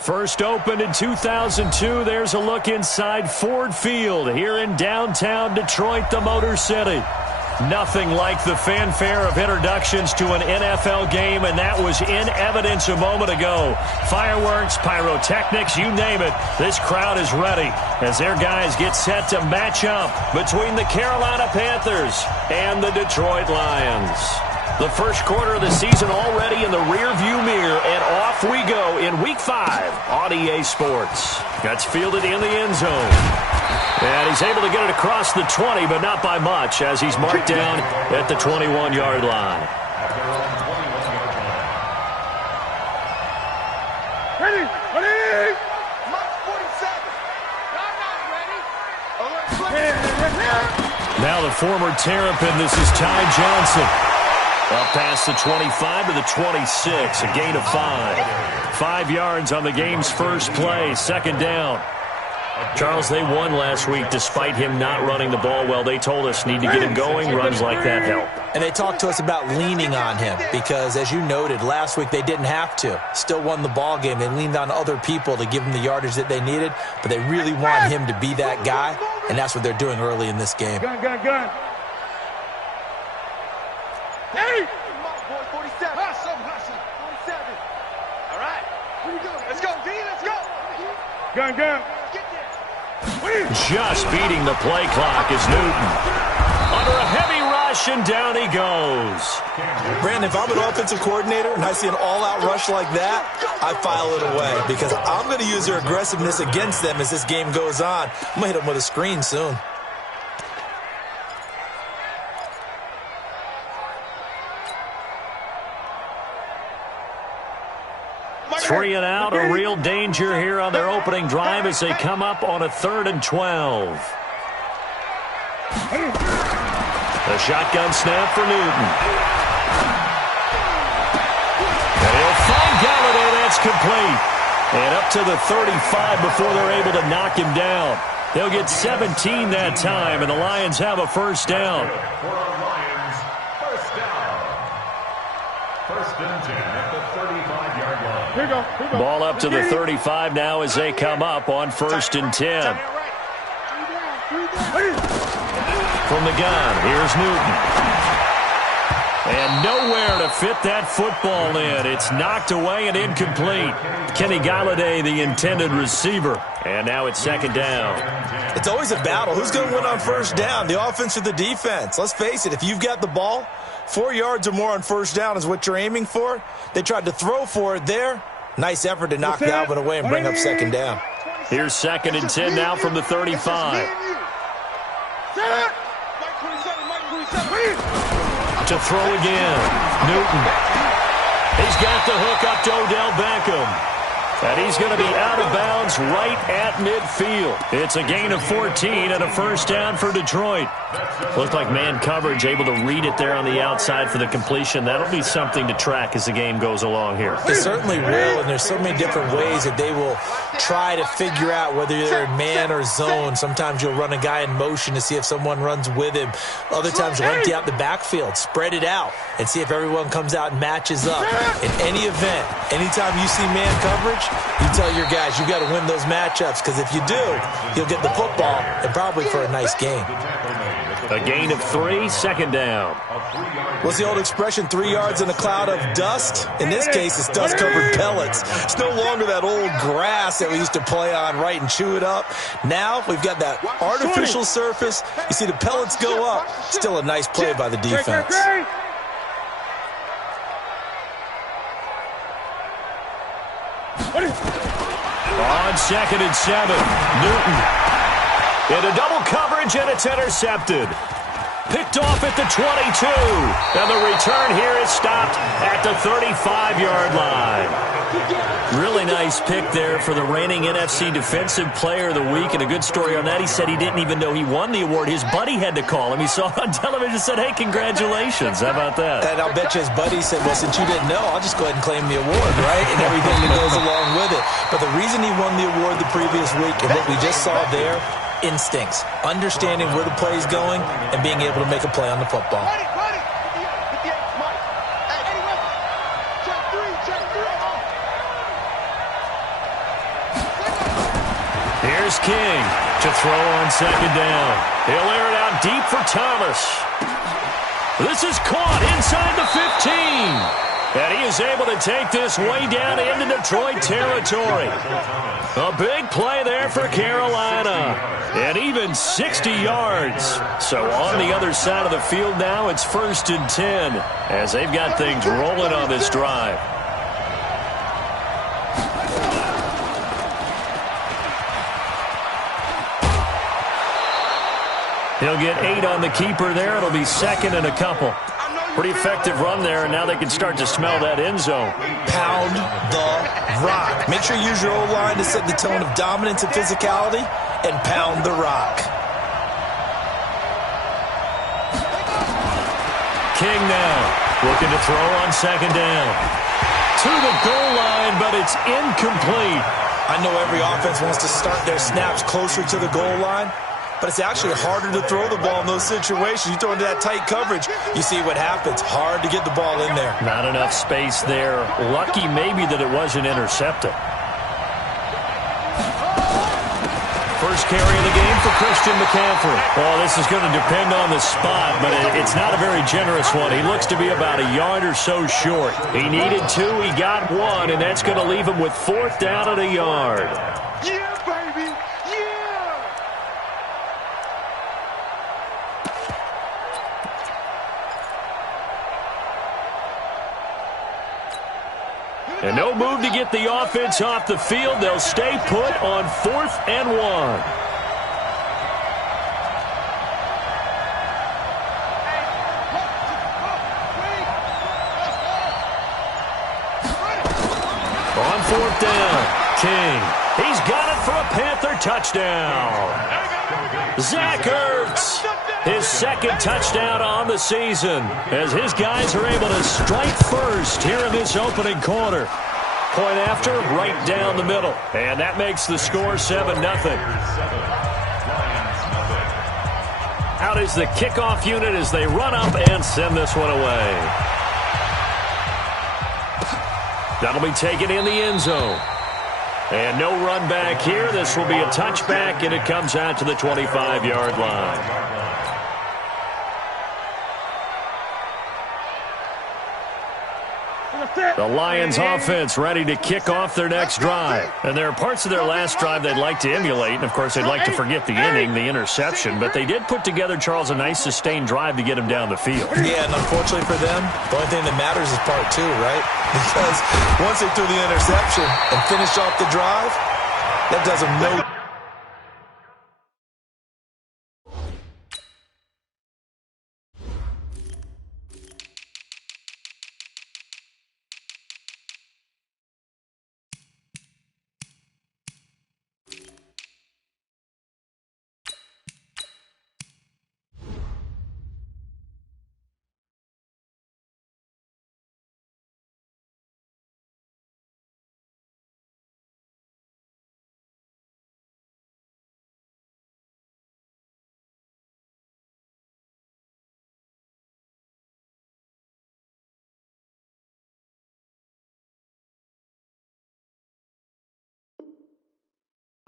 First opened in 2002, there's a look inside Ford Field here in downtown Detroit, the Motor City. Nothing like the fanfare of introductions to an NFL game, and that was in evidence a moment ago. Fireworks, pyrotechnics, you name it. This crowd is ready as their guys get set to match up between the Carolina Panthers and the Detroit Lions. The first quarter of the season already in the rearview mirror, and off we go in Week 5 on EA Sports. That's fielded in the end zone. And he's able to get it across the 20, but not by much, as he's marked down at the 21-yard line. Ready, ready! Now the former Terrapin, this is Ty Johnson. Up past the 25 to the 26, a gain of 5. 5 yards on the game's first play, second down. Charles, they won last week despite him not running the ball well. They told us need to get him going. Runs like that help. And they talked to us about leaning on him because, as you noted, last week they didn't have to. Still won the ball game. They leaned on other people to give them the yardage that they needed, but they really want him to be that guy, and that's what they're doing early in this game. Gun. Hey! 47. Hustle. 47. All right. Here we go. Let's go, D. Let's go. Gun. Get there. Just beating the play clock is Newton. Under a heavy rush, and down he goes. Brandon, if I'm an offensive coordinator and I see an all-out rush like that, I file it away because I'm going to use their aggressiveness against them as this game goes on. I'm going to hit them with a screen soon. Three and out, a real danger here on their opening drive as they come up on a 3rd and 12. The shotgun snap for Newton. And he'll find Galladay. That's complete. And up to the 35 before they're able to knock him down. They'll get 17 that time, and the Lions have a first down. First and 10 at the 35-yard line. Here we go. Ball up to the 35 now as they come up on 1st and 10. From the gun, here's Newton. And nowhere to fit that football in. It's knocked away and incomplete. Kenny Galladay, the intended receiver. And now it's 2nd down. It's always a battle. Who's going to win on first down, the offense or the defense? Let's face it, if you've got the ball, 4 yards or more on first down is what you're aiming for. They tried to throw for it there. Nice effort to knock Dalvin away and bring up 2nd down. Here's 2nd and 10 now from the 35. To throw again. Newton. He's got the hook up to Odell Beckham. And he's going to be out of bounds right at midfield. It's a gain of 14 and a first down for Detroit. Looked like man coverage, able to read it there on the outside for the completion. That'll be something to track as the game goes along here. It certainly will, and there's so many different ways that they will try to figure out whether they're in man or zone. Sometimes you'll run a guy in motion to see if someone runs with him. Other times you'll empty out the backfield, spread it out, and see if everyone comes out and matches up. In any event, anytime you see man coverage, you tell your guys you got to win those matchups, because if you do, you'll get the football and probably for a nice game. A gain of 3, 2nd down. What's the old expression, 3 yards in a cloud of dust? In this case, it's dust-covered pellets. It's no longer that old grass that we used to play on, right, and chew it up. Now we've got that artificial surface. You see the pellets go up. Still a nice play by the defense. On 2nd and 7, Newton. Into double coverage, and it's intercepted. Picked off at the 22. And the return here is stopped at the 35-yard line. Really nice pick there for the reigning NFC Defensive Player of the Week. And a good story on that. He said he didn't even know he won the award. His buddy had to call him. He saw it on television and said, hey, congratulations. How about that? And I'll bet you his buddy said, well, since you didn't know, I'll just go ahead and claim the award, right? And everything that goes along with it. But the reason he won the award the previous week and what we just saw there, instincts, understanding where the play is going, and being able to make a play on the football. Here's King to throw on second down. He'll air it out deep for Thomas. This is caught inside the 15. And he is able to take this way down into Detroit territory. A big play there for Carolina. And even 60 yards. So on the other side of the field now, it's 1st and 10 as they've got things rolling on this drive. He'll get 8 on the keeper there. It'll be 2nd and a couple. Pretty effective run there, and now they can start to smell that end zone. Pound the rock. Make sure you use your O-line to set the tone of dominance and physicality, and pound the rock. King now looking to throw on second down. To the goal line, but it's incomplete. I know every offense wants to start their snaps closer to the goal line, but it's actually harder to throw the ball in those situations. You throw into that tight coverage, you see what happens. Hard to get the ball in there. Not enough space there. Lucky maybe that it wasn't intercepted. First carry of the game for Christian McCaffrey. Well, this is going to depend on the spot, but it's not a very generous one. He looks to be about a yard or so short. He needed 2, he got 1, and that's going to leave him with 4th down at a yard. Yeah, baby! And no move to get the offense off the field. They'll stay put on 4th and 1. On 4th down, King. He's got it for a Panther touchdown. Zach Ertz. His 2nd touchdown on the season as his guys are able to strike first here in this opening quarter. Point after, right down the middle. And that makes the score 7-0. Out is the kickoff unit as they run up and send this one away. That'll be taken in the end zone. And no run back here. This will be a touchback, and it comes out to the 25-yard line. The Lions offense ready to kick off their next drive. And there are parts of their last drive they'd like to emulate. And, of course, they'd like to forget the inning, the interception. But they did put together, Charles, a nice sustained drive to get him down the field. Yeah, and unfortunately for them, the only thing that matters is part 2, right? Because once they threw the interception and finished off the drive, that does them no.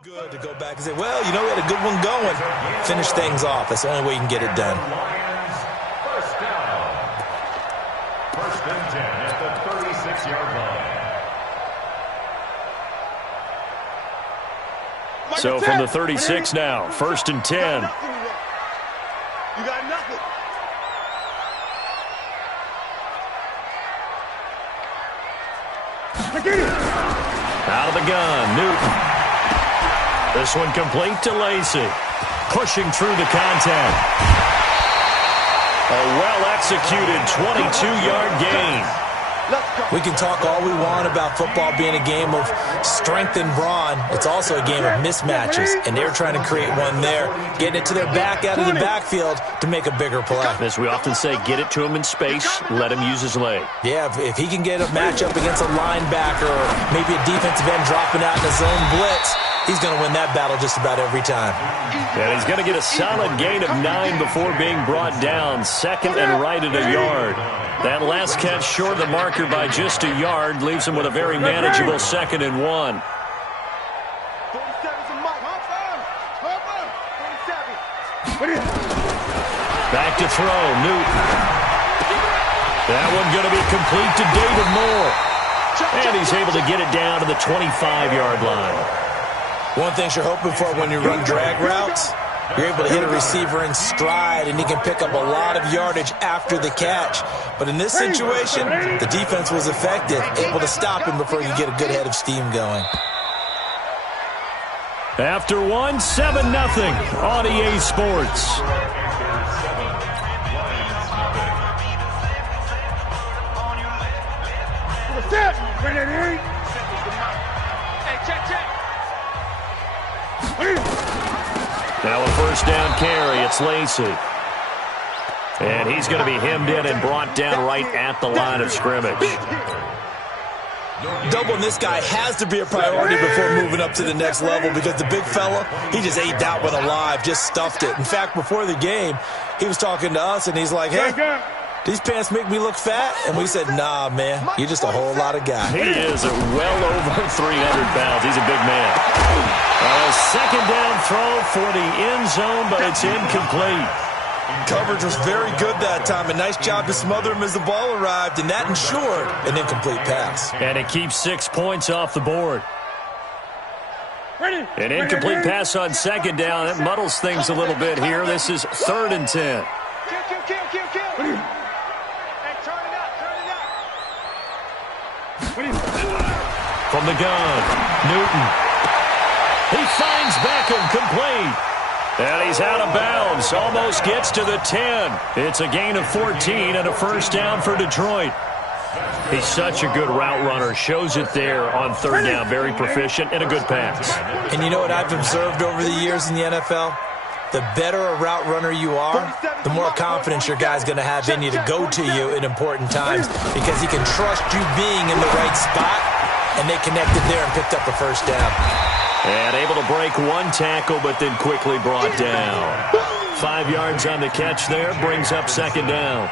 Good to go back and say, well, you know, we had a good one going. Finish things off. That's the only way you can get it done. First down. 1st and 10 at the 36-yard line. So from the 36 now, 1st and 10. You got nothing. Out of the gun, Newton. This one complete to Lacy. Pushing through the contact. A well-executed 22-yard gain. We can talk all we want about football being a game of strength and brawn. It's also a game of mismatches, and they're trying to create one there, getting it to their back out of the backfield to make a bigger play. As we often say, get it to him in space, let him use his leg. Yeah, if he can get a matchup against a linebacker or maybe a defensive end dropping out in a zone blitz, he's going to win that battle just about every time. And he's going to get a solid gain of 9 before being brought down. 2nd and right at a yard. That last catch short of the marker by just a yard leaves him with a very manageable 2nd and 1. Back to throw, Newton. That one going to be complete to David Moore. And he's able to get it down to the 25-yard line. One thing you're hoping for when you run drag routes, you're able to hit a receiver in stride, and he can pick up a lot of yardage after the catch. But in this situation, the defense was effective, able to stop him before he could get a good head of steam going. After 7-0 on EA Sports. Now a first down carry. It's Lacy. And he's going to be hemmed in and brought down right at the line of scrimmage. Doubling this guy has to be a priority before moving up to the next level, because the big fella, he just ate that one alive, just stuffed it. In fact, before the game, he was talking to us, and he's like, hey, these pants make me look fat? And we said, nah, man, you're just a whole lot of guy. He is well over 300 pounds. He's a big man. A second down throw for the end zone, but it's incomplete. Coverage was very good that time. A nice job to smother him as the ball arrived, and that ensured an incomplete pass. And it keeps 6 points off the board. An incomplete pass on second down. That muddles things a little bit here. This is 3rd and 10. From the gun, Newton. He finds Beckham, complete. And he's out of bounds. Almost gets to the 10. It's a gain of 14 and a first down for Detroit. He's such a good route runner. Shows it there on 3rd down. Very proficient and a good pass. And you know what I've observed over the years in the NFL? The better a route runner you are, the more confidence your guy's going to have in you to go to you in important times, because he can trust you being in the right spot, and they connected there and picked up a first down. And able to break one tackle, but then quickly brought down. 5 yards on the catch there, brings up second down.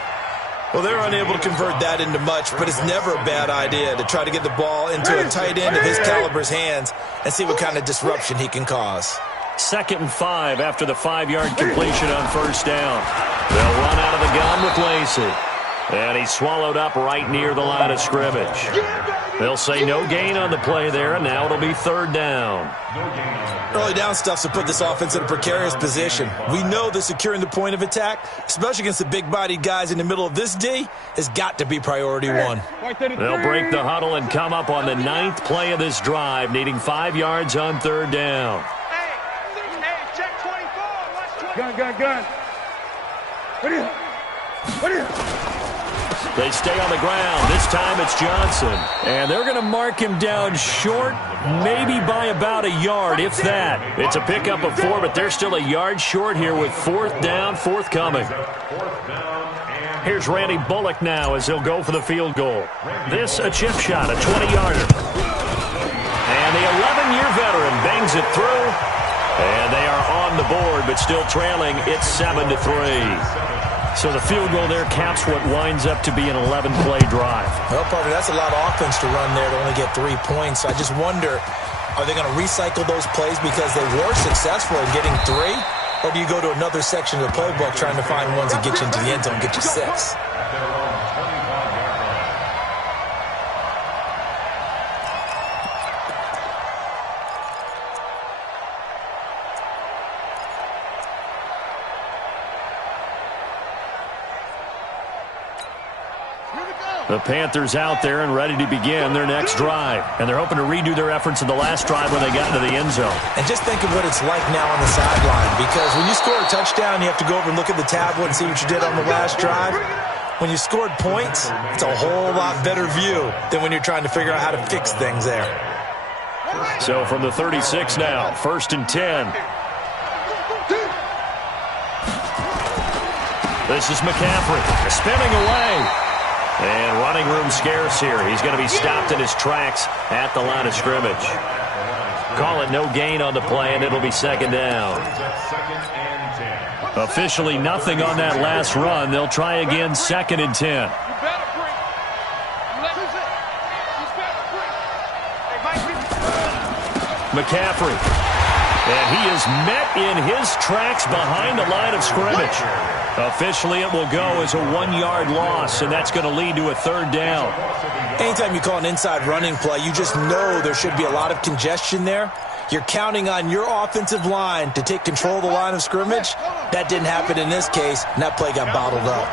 Well, they're unable to convert that into much, but it's never a bad idea to try to get the ball into a tight end of his caliber's hands and see what kind of disruption he can cause. 2nd and 5 after the 5-yard completion on first down. They'll run out of the gun with Lacy. And he's swallowed up right near the line of scrimmage. They'll say no gain on the play there, and now it'll be 3rd down. Early down stuff to put this offense in a precarious position. We know that securing the point of attack, especially against the big-bodied guys in the middle of this D, has got to be priority one. They'll break the huddle and come up on the 9th play of this drive, needing 5 yards on 3rd down. Gun. What are you? They stay on the ground. This time it's Johnson. And they're going to mark him down short, maybe by about a yard, if that. It's a pickup of 4, but they're still a yard short here with 4th down forthcoming. Here's Randy Bullock now as he'll go for the field goal. This a chip shot, a 20-yarder. And the 11-year veteran bangs it through. And they are on the board, but still trailing. It's 7-3. So the field goal there caps what winds up to be an 11-play drive. Well, Parker, that's a lot of offense to run there to only get 3 points. I just wonder, are they going to recycle those plays because they were successful in getting 3? Or do you go to another section of the playbook trying to find ones that get you into the end zone and get you 6? The Panthers out there and ready to begin their next drive. And they're hoping to redo their efforts in the last drive when they got into the end zone. And just think of what it's like now on the sideline. Because when you score a touchdown, you have to go over and look at the tablet and see what you did on the last drive. When you scored points, it's a whole lot better view than when you're trying to figure out how to fix things there. So from the 36 now, 1st and 10. This is McCaffrey spinning away. And running room scarce here. He's going to be stopped in his tracks at the line of scrimmage. Call it no gain on the play, and it'll be 2nd down. Officially nothing on that last run. They'll try again, 2nd and 10. McCaffrey. And he is met in his tracks behind the line of scrimmage. Officially, it will go as a 1-yard loss, and that's going to lead to a third down. Anytime you call an inside running play, you just know there should be a lot of congestion there. You're counting on your offensive line to take control of the line of scrimmage. That didn't happen in this case, and that play got bottled up.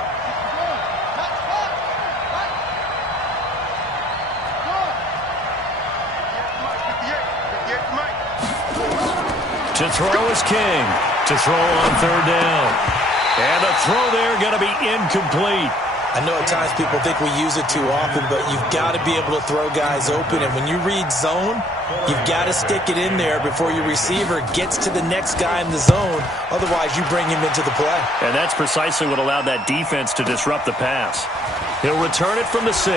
To throw is King. To throw on third down. And the throw there going to be incomplete. I know at times people think we use it too often, but you've got to be able to throw guys open. And when you read zone, you've got to stick it in there before your receiver gets to the next guy in the zone. Otherwise, you bring him into the play. And that's precisely what allowed that defense to disrupt the pass. He'll return it from the 6.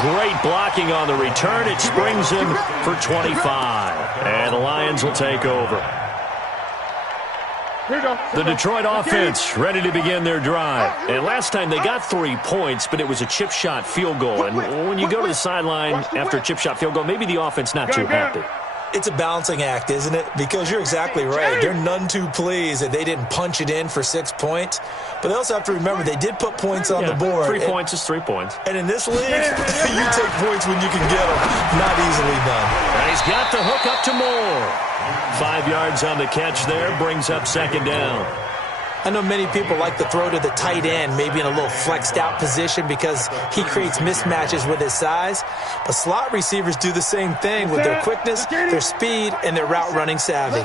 Great blocking on the return. It springs him for 25. And the Lions will take over. The Detroit offense ready to begin their drive. And last time they got 3 points, but it was a chip shot field goal. And when you go to the sideline after a chip shot field goal, maybe the offense not too happy. It's a balancing act, isn't it? Because you're exactly right. They're none too pleased that they didn't punch it in for 6 points. But they also have to remember they did put points on the board. 3 points is 3 points. And in this league, you take points when you can get them. Not easily done. And he's got the hook up to Moore. 5 yards on the catch there, brings up second down. I know many people like to throw to the tight end, maybe in a little flexed out position because he creates mismatches with his size. But slot receivers do the same thing with their quickness, their speed, and their route running savvy.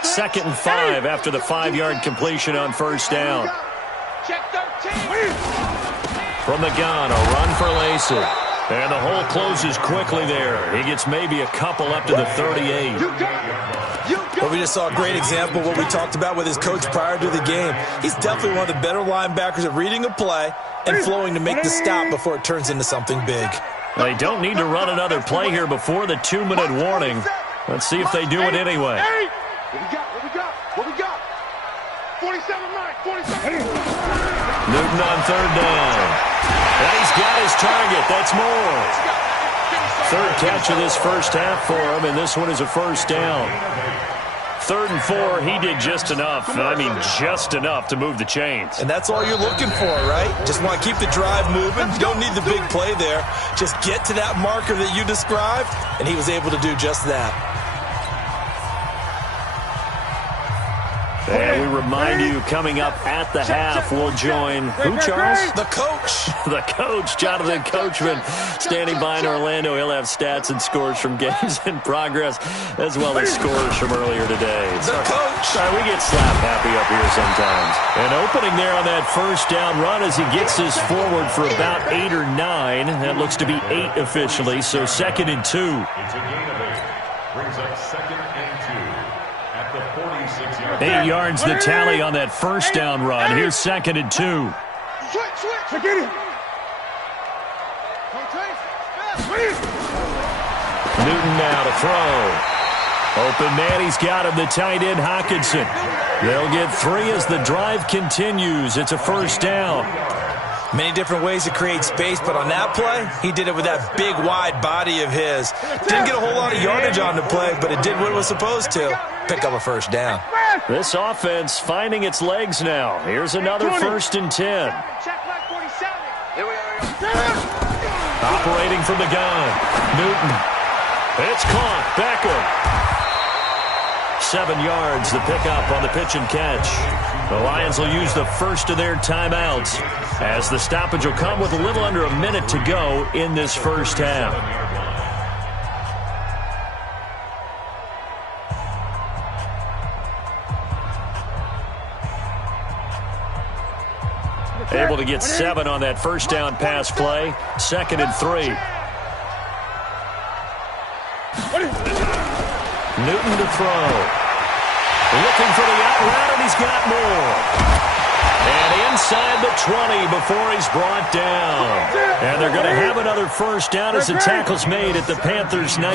2nd and 5 after the 5-yard completion on first down. From the gun, a run for Lacey. And the hole closes quickly there. He gets maybe a couple up to the 38. Well, we just saw a great example of what we talked about with his coach prior to the game. He's definitely one of the better linebackers at reading a play and flowing to make the stop before it turns into something big. They don't need to run another play here before the 2-minute warning. Let's see if they do it anyway. What we got? 47 Mike, 47. Newton on third down. And he's got his target. That's Moore. 3rd catch of this first half for him, and this one is a first down. 3rd and 4, he did just enough. I mean, just enough to move the chains. And that's all you're looking for, right? Just want to keep the drive moving. You don't need the big play there. Just get to that marker that you described, and he was able to do just that. And we remind you, coming up at the half, we'll join who, Charles? The coach. The coach, Jonathan Coachman, standing by in Orlando. He'll have stats and scores from games in progress, as well as scores from earlier today. The coach. Sorry, we get slap happy up here sometimes. An opening there on that first down run as he gets this forward for about 8 or 9. That looks to be 8 officially, so 2nd and 2. It's a gain of 8. Brings up 2nd and 2 at the 46-yard line. 8 yards the tally on that first down run. Here's 2nd and 2. Switch. Get it. Newton now to throw. Open man, he's got him, the tight end Hockenson. They'll get 3 as the drive continues. It's a first down. Many different ways to create space, but on that play, he did it with that big, wide body of his. Didn't get a whole lot of yardage on the play, but it did what it was supposed to. Pick up a first down. This offense finding its legs now. Here's another 1st and 10. Operating from the gun. Newton. It's caught. Beckham. 7 yards, the pickup on the pitch and catch. The Lions will use the first of their timeouts as the stoppage will come with a little under a minute to go in this first half. Able to get 7 on that first down pass play. 2nd and 3. Newton to throw. Looking for the out route, and he's got more. And inside the 20 before he's brought down. And they're going to have another first down as the tackle's made at the Panthers' 19.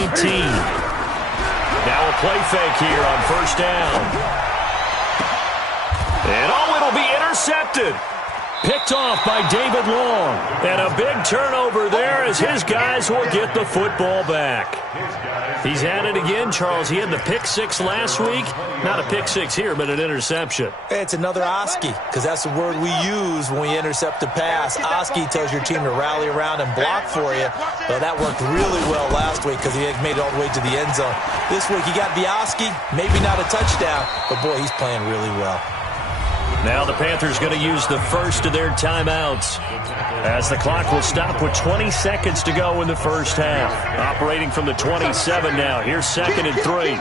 Now a play fake here on first down. And it'll be intercepted. Picked off by David Long. And a big turnover there as his guys will get the football back. He's at it again, Charles. He had the pick six last week. Not a pick six here, but an interception. It's another Oski, because that's the word we use when we intercept a pass. Oski tells your team to rally around and block for you. Well, that worked really well last week because he had made it all the way to the end zone. This week he got the Oski, maybe not a touchdown, but boy, he's playing really well. Now the Panthers going to use the first of their timeouts as the clock will stop with 20 seconds to go in the first half. Operating from the 27 now. Here's 2nd and 3.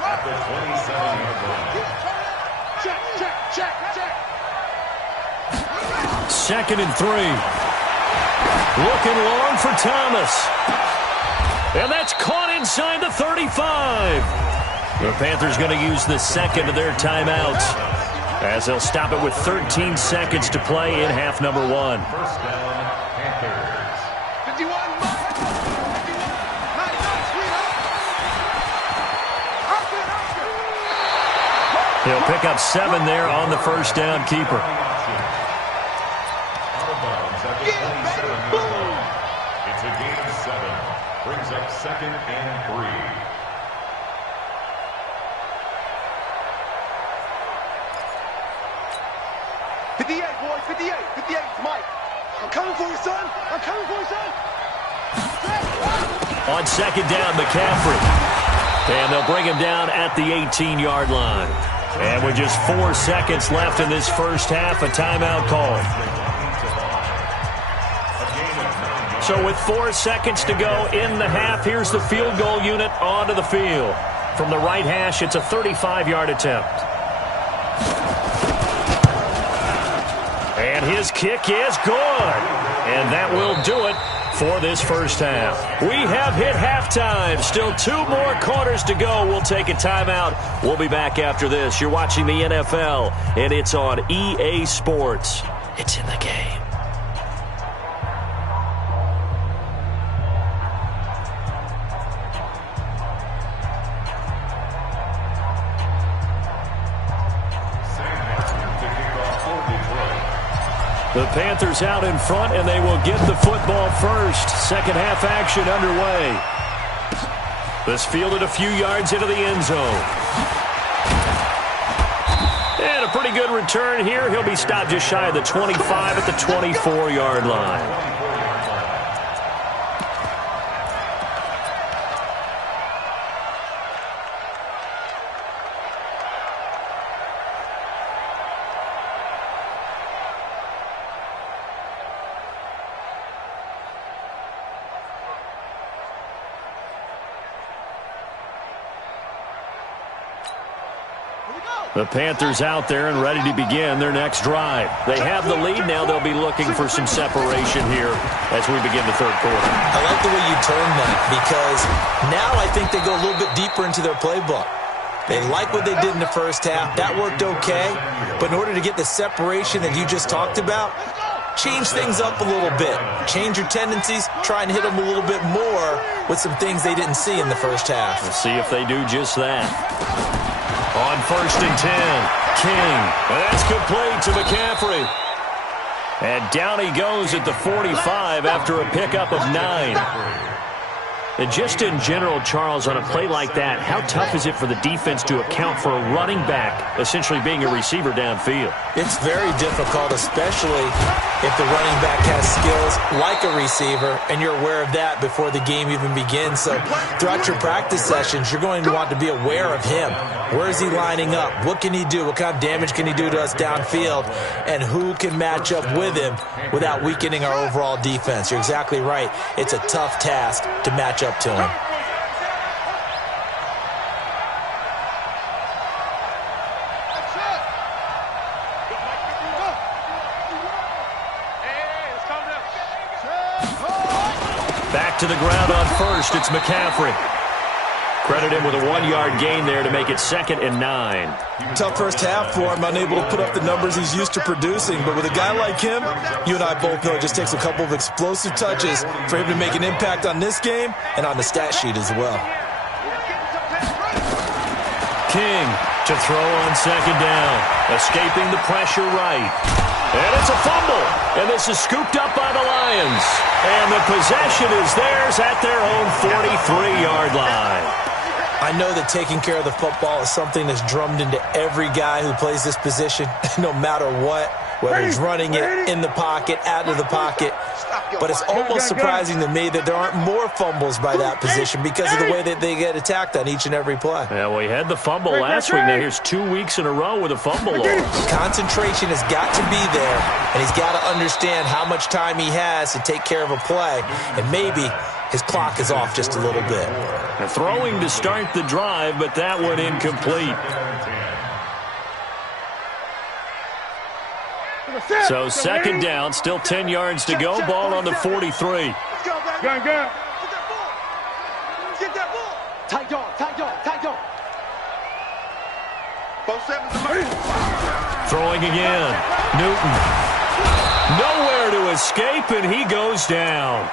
Second and 3. Looking long for Thomas. And that's caught inside the 35. The Panthers going to use the second of their timeouts as they'll stop it with 13 seconds to play in half number 1. First down, Panthers. 51. He'll pick up 7 there on the first down keeper. It's a gain of 7. Brings up 2nd and 3. Boys, 58, Mike. I'm coming for you, son. I'm coming for you, son. On second down, McCaffrey. And they'll bring him down at the 18-yard line. And with just 4 seconds left in this first half, a timeout call. So with 4 seconds to go in the half, here's the field goal unit onto the field. From the right hash, it's a 35-yard attempt. And his kick is good. And that will do it for this first half. We have hit halftime. Still 2 more quarters to go. We'll take a timeout. We'll be back after this. You're watching the NFL, and it's on EA Sports. It's in the game. The Panthers out in front, and they will get the football first. Second half action underway. This fielded a few yards into the end zone. And a pretty good return here. He'll be stopped just shy of the 25 at the 24-yard line. The Panthers out there and ready to begin their next drive. They have the lead. Now they'll be looking for some separation here as we begin the third quarter. I like the way you turned that, because now I think they go a little bit deeper into their playbook. They like what they did in the first half. That worked okay. But in order to get the separation that you just talked about, change things up a little bit. Change your tendencies. Try and hit them a little bit more with some things they didn't see in the first half. We'll see if they do just that. On 1st and 10, King. And that's complete to McCaffrey. And down he goes at the 45 after a pickup of 9. And just in general, Charles, on a play like that, how tough is it for the defense to account for a running back essentially being a receiver downfield? It's very difficult, especially if the running back has skills like a receiver, and you're aware of that before the game even begins. So throughout your practice sessions, you're going to want to be aware of him. Where is he lining up? What can he do? What kind of damage can he do to us downfield? And who can match up with him without weakening our overall defense? You're exactly right. It's a tough task to match up to him. Back to the ground on 1st. It's McCaffrey. Credit him with a 1-yard gain there to make it 2nd and 9. Tough first half for him, unable to put up the numbers he's used to producing. But with a guy like him, you and I both know it just takes a couple of explosive touches for him to make an impact on this game and on the stat sheet as well. King to throw on 2nd down. Escaping the pressure right. And it's a fumble. And this is scooped up by the Lions. And the possession is theirs at their own 43-yard line. I know that taking care of the football is something that's drummed into every guy who plays this position, no matter what, whether he's running it in the pocket, out of the pocket. But it's almost surprising to me that there aren't more fumbles by that position because of the way that they get attacked on each and every play. Yeah, well, he had the fumble last week. Now here's 2 weeks in a row with a fumble loss. Concentration has got to be there, and he's got to understand how much time he has to take care of a play, and maybe his clock is off just a little bit. They're throwing to start the drive, but that one incomplete. So second down, still 10 yards to go. Ball on the 43. Let's go, baby. Gun. Get that ball. Get that ball. Tight dog. 4-7. Throwing again. Newton. Nowhere to escape, and he goes down.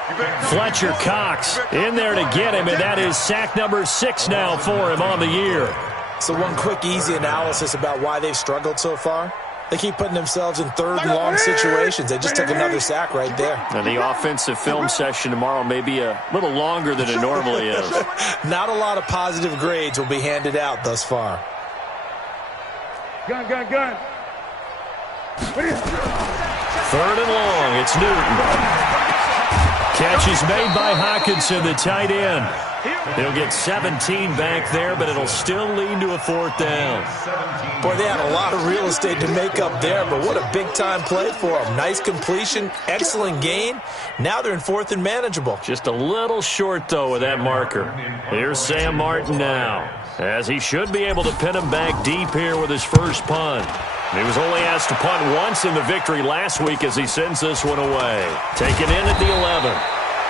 Fletcher Cox in there to get him, and that is sack number 6 now for him on the year. So one quick, easy analysis about why they've struggled so far. They keep putting themselves in third and long situations. They just took another sack right there. And the offensive film session tomorrow may be a little longer than it normally is. Not a lot of positive grades will be handed out thus far. Gun. Third and long, it's Newton. Catch is made by Hockenson, the tight end. He'll get 17 back there, but it'll still lead to a fourth down. Boy, they had a lot of real estate to make up there, but what a big-time play for them. Nice completion, excellent gain. Now they're in fourth and manageable. Just a little short, though, with that marker. Here's Sam Martin now, as he should be able to pin him back deep here with his first punt. He was only asked to punt once in the victory last week as he sends this one away. Taken in at the 11.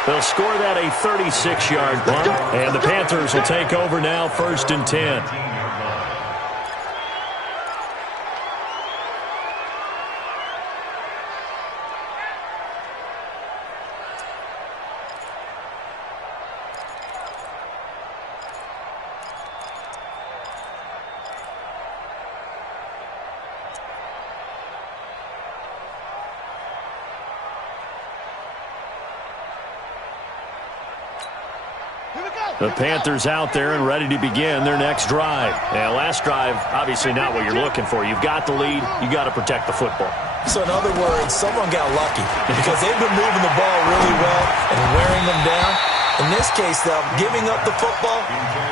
They'll score that a 36-yard punt, and the Panthers will take over now, 1st and 10. The Panthers out there and ready to begin their next drive. Now, last drive, obviously not what you're looking for. You've got the lead. You got to protect the football. So, in other words, someone got lucky because they've been moving the ball really well and wearing them down. In this case, though, giving up the football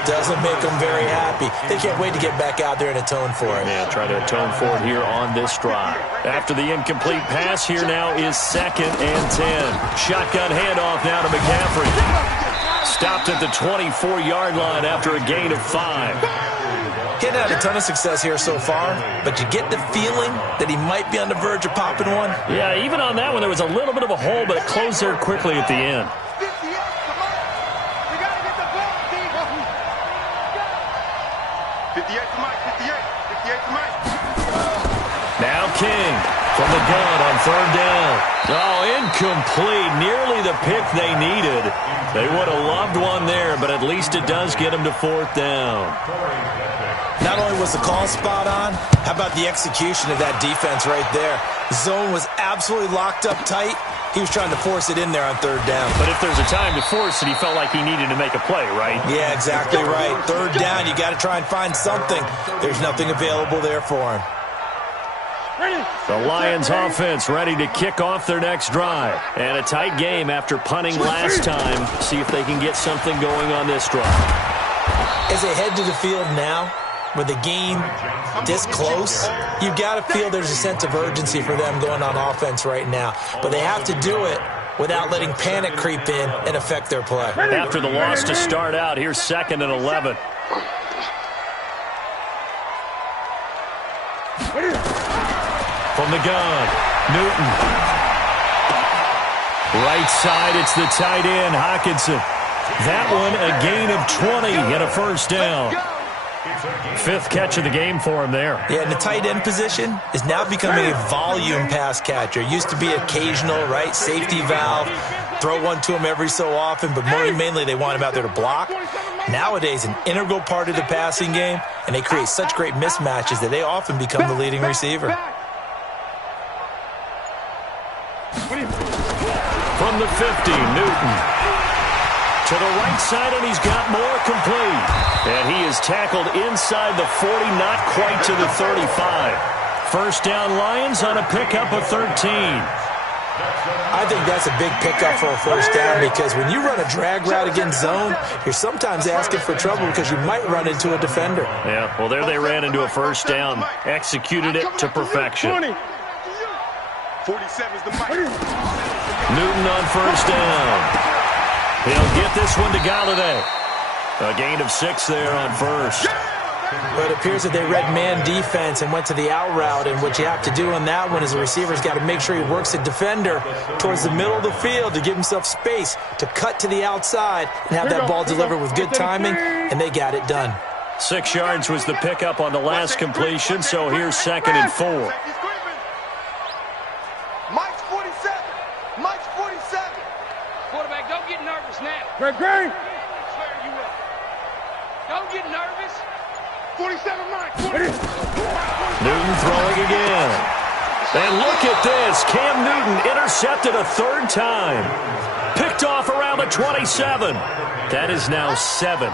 doesn't make them very happy. They can't wait to get back out there and atone for it. Yeah, try to atone for it here on this drive. After the incomplete pass, here now is 2nd and 10. Shotgun handoff now to McCaffrey. Stopped at the 24-yard line after a gain of 5. He hadn't had a ton of success here so far, but you get the feeling that he might be on the verge of popping one. Yeah, even on that one, there was a little bit of a hole, but it closed there quickly at the end. 58 to Mike. Now King from the gun on 3rd down. Oh, incomplete. Nearly the pick they needed. They would have loved one there, but at least it does get them to 4th down. Not only was the call spot on, how about the execution of that defense right there? The zone was absolutely locked up tight. He was trying to force it in there on 3rd down. But if there's a time to force it, he felt like he needed to make a play, right? Yeah, exactly right. 3rd down, you got to try and find something. There's nothing available there for him. The Lions offense ready to kick off their next drive. And a tight game after punting last time. See if they can get something going on this drive. As they head to the field now, with the game this close, you've got to feel there's a sense of urgency for them going on offense right now. But they have to do it without letting panic creep in and affect their play. After the loss to start out, here's 2nd and 11. From the gun, Newton. Right side, it's the tight end, Hockenson. That one, a gain of 20 and a 1st down. 5th catch of the game for him there. Yeah, and the tight end position is now becoming a volume pass catcher. Used to be occasional, right, safety valve. Throw one to him every so often, but more mainly they want him out there to block. Nowadays, an integral part of the passing game, and they create such great mismatches that they often become the leading receiver. From the 50, Newton. To the right side, and he's got more complete. And he is tackled inside the 40, not quite to the 35. First down, Lions on a pickup of 13. I think that's a big pickup for a first down because when you run a drag route against zone, you're sometimes asking for trouble because you might run into a defender. Yeah, well, there they ran into a first down. Executed it to perfection. 47 is the mic. Newton on first down. He'll get this one to Galladay. A gain of 6 there on first. But it appears that they read man defense and went to the out route, and what you have to do on that one is the receiver's got to make sure he works the defender towards the middle of the field to give himself space to cut to the outside and have that ball delivered with good timing, and they got it done. 6 yards was the pickup on the last completion, so here's 2nd and 4. Mike's 47. Mike's 47. Quarterback, don't get nervous now. Great. I swear you will. Don't get nervous. 47, Mike. Newton throwing again. And look at this. Cam Newton intercepted a 3rd time. Picked off around the 27. That is now 7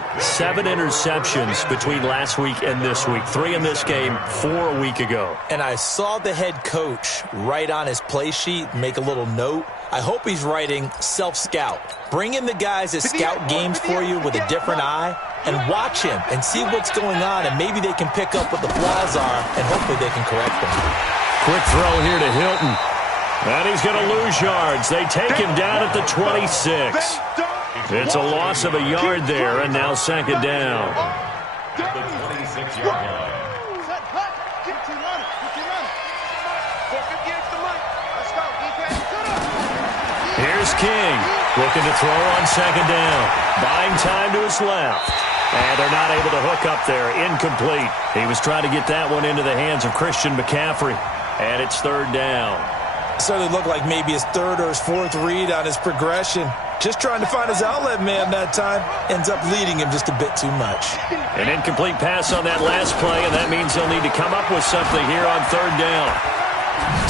interceptions between last week and this week. 3 in this game, 4 a week ago. And I saw the head coach write on his play sheet, make a little note. I hope he's writing self-scout. Bring in the guys that scout games for you with a different eye and watch him and see what's going on, and maybe they can pick up what the flaws are, and hopefully they can correct them. Quick throw here to Hilton. And he's going to lose yards. They take him down at the 26. It's a loss of a yard there, and now 2nd down. At the 26-yard line. Here's King, looking to throw on 2nd down. Buying time to his left. And they're not able to hook up there. Incomplete. He was trying to get that one into the hands of Christian McCaffrey. And it's 3rd down. Certainly looked like maybe his 3rd or his 4th read on his progression. Just trying to find his outlet man that time. Ends up leading him just a bit too much. An incomplete pass on that last play, and that means he'll need to come up with something here on 3rd down.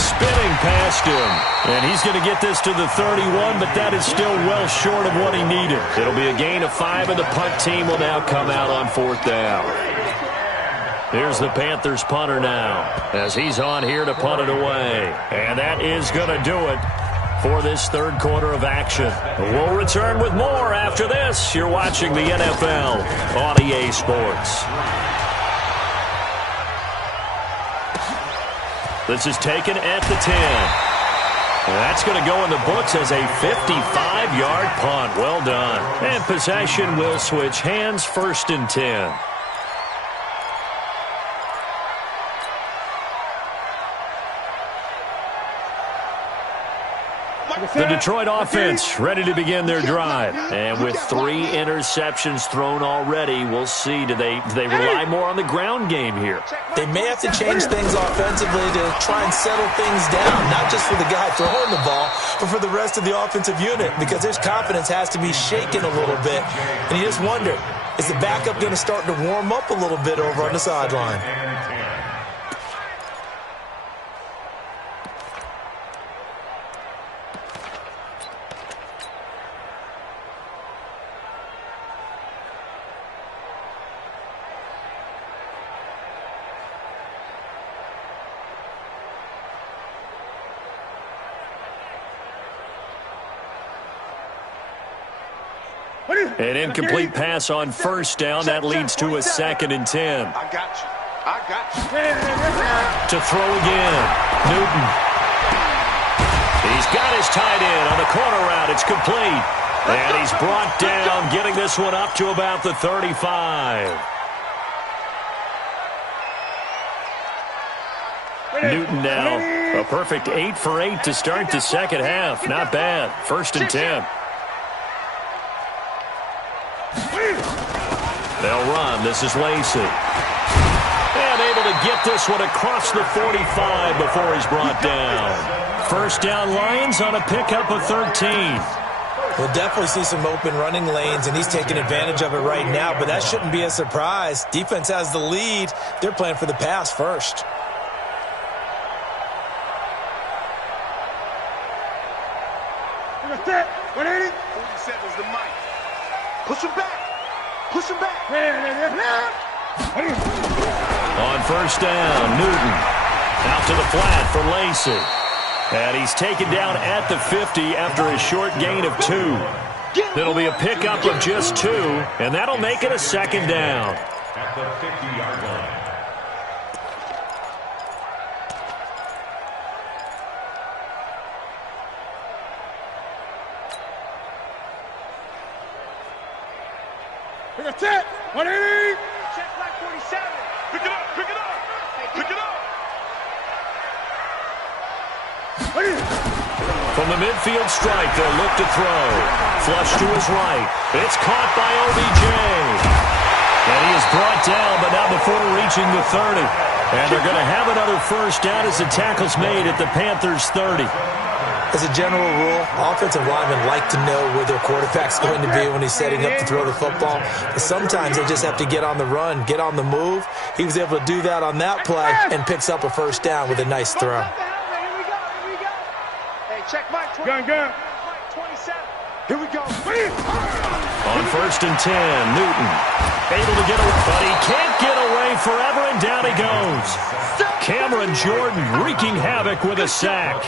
Spinning past him, and he's going to get this to the 31, but that is still well short of what he needed. It'll be a gain of 5, and the punt team will now come out on 4th down. Here's the Panthers punter now, as he's on here to punt it away. And that is going to do it for this 3rd quarter of action. We'll return with more after this. You're watching the NFL on EA Sports. This is taken at the 10. That's going to go in the books as a 55-yard punt. Well done. And possession will switch hands, 1st and 10. The Detroit offense ready to begin their drive. And with 3 interceptions thrown already, we'll see. Do they rely more on the ground game here? They may have to change things offensively to try and settle things down, not just for the guy throwing the ball, but for the rest of the offensive unit, because his confidence has to be shaken a little bit. And you just wonder, is the backup going to start to warm up a little bit over on the sideline? An incomplete pass on 1st down. That leads to a 2nd and 10. I got you. To throw again. Newton. He's got his tight end on the corner route. It's complete. And he's brought down, getting this one up to about the 35. Newton now. A perfect 8 for 8 to start the 2nd half. Not bad. 1st and 10. They'll run. This is Lacey. And able to get this one across the 45 before he's brought down. 1st down, Lions on a pickup of 13. We'll definitely see some open running lanes, and he's taking advantage of it right now, but that shouldn't be a surprise. Defense has the lead. They're playing for the pass first. 180. 47's the mic. Push him back. Push him back. On first down, Newton. Out to the flat for Lacey. And he's taken down at the 50 after a short gain of 2. It'll be a pickup of just 2, and that'll make it a second down. At the 50-yard line. Pick a 10. 180. Check like 47. Pick it up. Pick it up. Pick it up. From the midfield strike, they'll look to throw. Flush to his right. It's caught by OBJ. And he is brought down, but not before reaching the 30. And they're going to have another first down as the tackle's made at the Panthers' 30. As a general rule, offensive linemen like to know where their quarterback's going to be when he's setting up to throw the football. But sometimes they just have to get on the run, get on the move. He was able to do that on that play and picks up a first down with a nice throw. Hey, check Mike 20. Gun. Mike 27. Here we go. On first and 10, Newton able to get away, but he can't get away forever, and down he goes. Cameron Jordan wreaking havoc with a sack.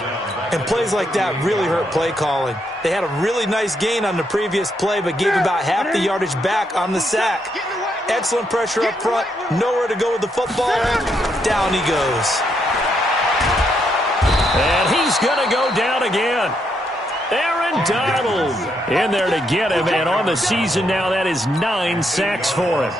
And plays like that really hurt play calling. They had a really nice gain on the previous play, but gave about half the yardage back on the sack. Excellent pressure up front, nowhere to go with the football. Down he goes. And he's going to go down again. Aaron Donald in there to get him, and on the season now, that is 9 sacks for him.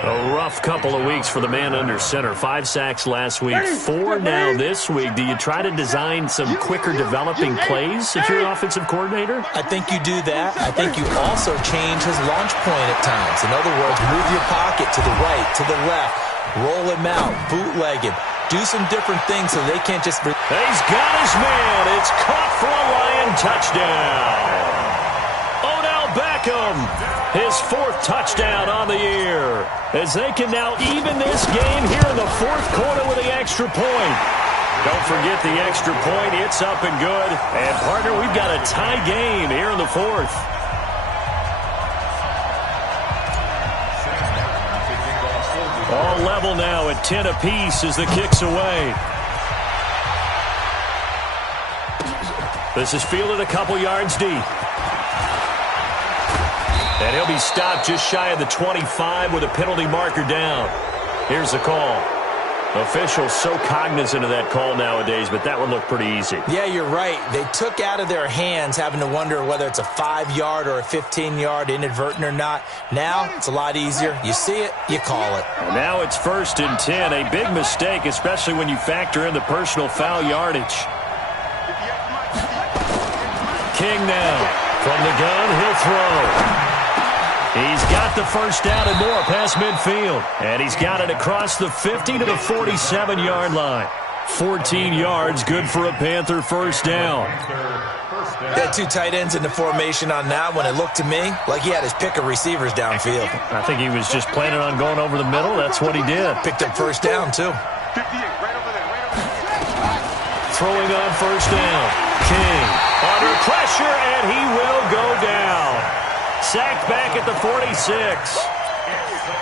A rough couple of weeks for the man under center. 5 sacks last week, 4 now this week. Do you try to design some quicker developing plays if you're an offensive coordinator? I think you do that. I think you also change his launch point at times. In other words, move your pocket to the right, to the left, roll him out, bootleg him. Do some different things so they can't just... He's got his man. It's caught for a Lion touchdown. Odell Beckham, his 4th touchdown on the year, as they can now even this game here in the 4th quarter with the extra point. Don't forget the extra point. It's up and good. And, partner, we've got a tie game here in the 4th. All level now at 10 apiece as the kick's away. This is fielded a couple yards deep. And he'll be stopped just shy of the 25 with a penalty marker down. Here's the call. Officials so cognizant of that call nowadays, but that one looked pretty easy. Yeah, you're right. They took out of their hands having to wonder whether it's a 5-yard or a 15-yard, inadvertent or not. Now, it's a lot easier. You see it, you call it. And now it's 1st and 10. A big mistake, especially when you factor in the personal foul yardage. King now. From the gun, he'll throw. He's got the first down and more past midfield. And he's got it across the 50 to the 47-yard line. 14 yards, good for a Panther first down. Had 2 tight ends in the formation on that one. It looked to me like he had his pick of receivers downfield. I think he was just planning on going over the middle. That's what he did. Picked up first down, too. 58, right over there, right over there. Throwing on first down. King under pressure, and he will go down. Sacked back at the 46.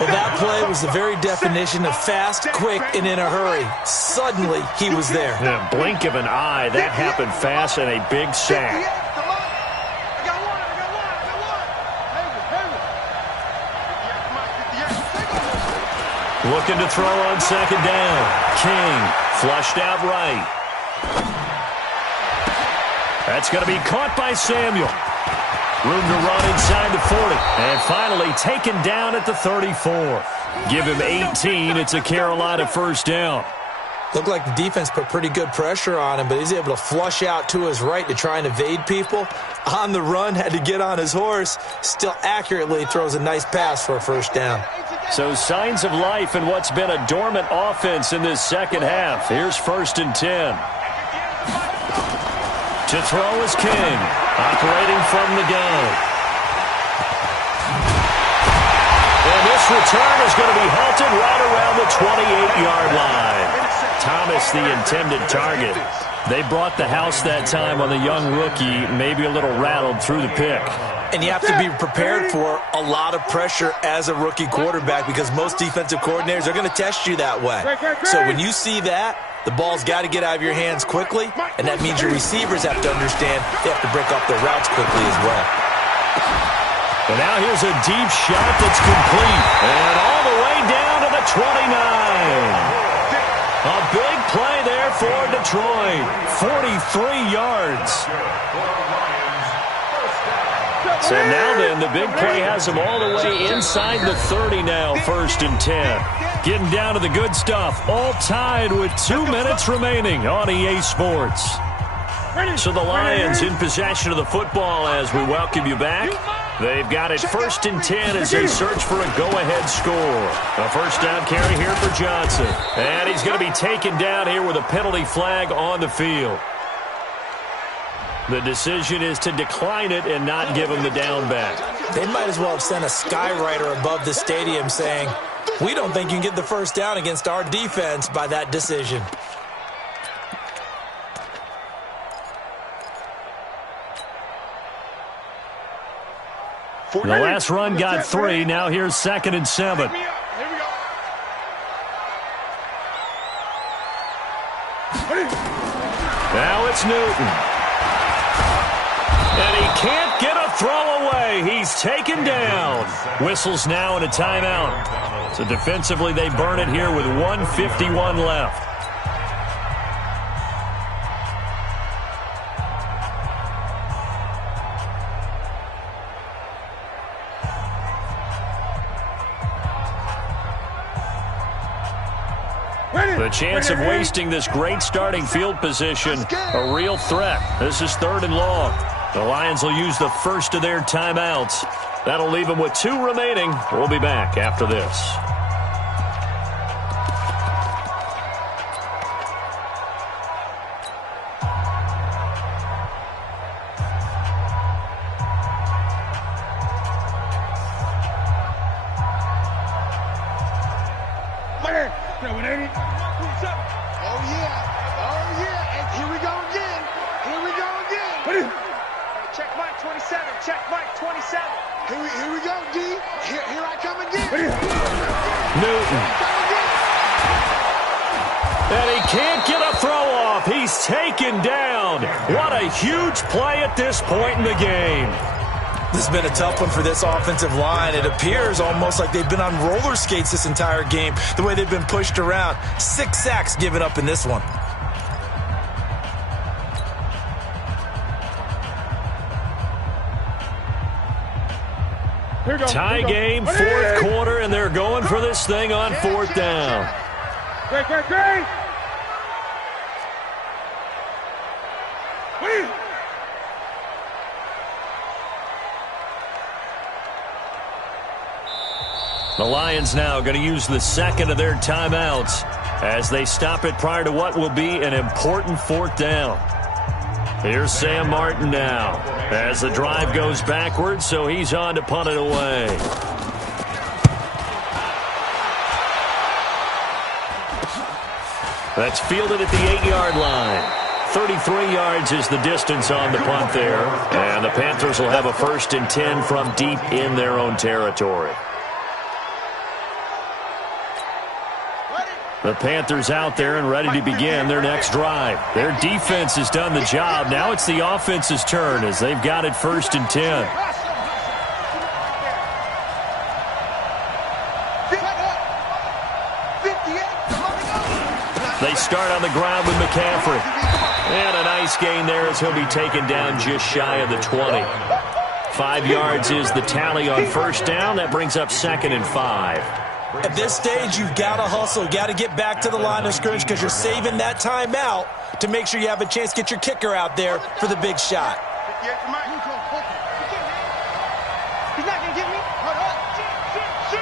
Well, that play was the very definition of fast, quick, and in a hurry. Suddenly, he was there. In a blink of an eye, that happened fast and a big sack. Looking to throw on second down. King flushed out right. That's going to be caught by Samuel. Room to run inside the 40. And finally taken down at the 34. Give him 18. It's a Carolina first down. Looked like the defense put pretty good pressure on him, but he's able to flush out to his right to try and evade people. On the run, had to get on his horse. Still accurately throws a nice pass for a first down. So signs of life in what's been a dormant offense in this second half. Here's 1st and 10. To throw is King, operating from the gun. And this return is going to be halted right around the 28-yard line. Thomas, the intended target. They brought the house that time on the young rookie, maybe a little rattled through the pick. And you have to be prepared for a lot of pressure as a rookie quarterback because most defensive coordinators are going to test you that way. So when you see that, the ball's got to get out of your hands quickly, and that means your receivers have to understand they have to break off their routes quickly as well. And now here's a deep shot that's complete. And all the way down to the 29. A big play there for Detroit. 43 yards. So now then, the big play has them all the way inside the 30 now, 1st and 10. Getting down to the good stuff. All tied with 2 minutes remaining on EA Sports. So the Lions in possession of the football as we welcome you back. They've got it 1st and 10 as they search for a go-ahead score. A first down carry here for Johnson. And he's going to be taken down here with a penalty flag on the field. The decision is to decline it and not give him the down back. They might as well have sent a skywriter above the stadium saying, we don't think you can get the first down against our defense by that decision. The last run got 3. Now here's 2nd and 7. Here we go. Now it's Newton. And he can't get a throw away. He's taken down. Whistles now and a timeout. So defensively they burn it here with 1:51 left. The chance of wasting this great starting field position, a real threat. This is 3rd and long. The Lions will use the first of their timeouts. That'll leave them with 2 remaining. We'll be back after this. Newton. And he can't get a throw off. He's taken down. What a huge play at this point in the game. This has been a tough one for this offensive line. It appears almost like they've been on roller skates this entire game, the way they've been pushed around. 6 sacks given up in this one. Tie game, 4th quarter, and they're going for this thing on 4th down. Great. The Lions now going to use the 2nd of their timeouts as they stop it prior to what will be an important 4th down. Here's Sam Martin now as the drive goes backwards, so he's on to punt it away. That's fielded at the 8-yard line. 33 yards is the distance on the punt there, and the Panthers will have a 1st and 10 from deep in their own territory. The Panthers out there and ready to begin their next drive. Their defense has done the job. Now it's the offense's turn as they've got it 1st and 10. They start on the ground with McCaffrey. And a nice gain there as he'll be taken down just shy of the 20. 5 yards is the tally on 1st down. That brings up 2nd and 5. At this stage, you've got to hustle. You've got to get back to the line of scrimmage because you're saving that timeout to make sure you have a chance to get your kicker out there for the big shot. He's not going to get me. Shit.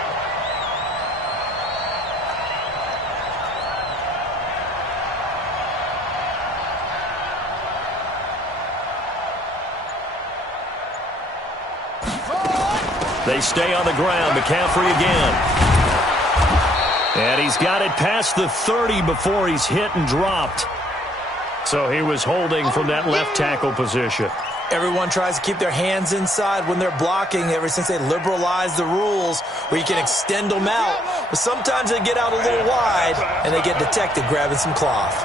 They stay on the ground. McCaffrey again. And he's got it past the 30 before he's hit and dropped. So he was holding from that left tackle position. Everyone tries to keep their hands inside when they're blocking ever since they liberalized the rules where you can extend them out. But sometimes they get out a little wide and they get detected grabbing some cloth.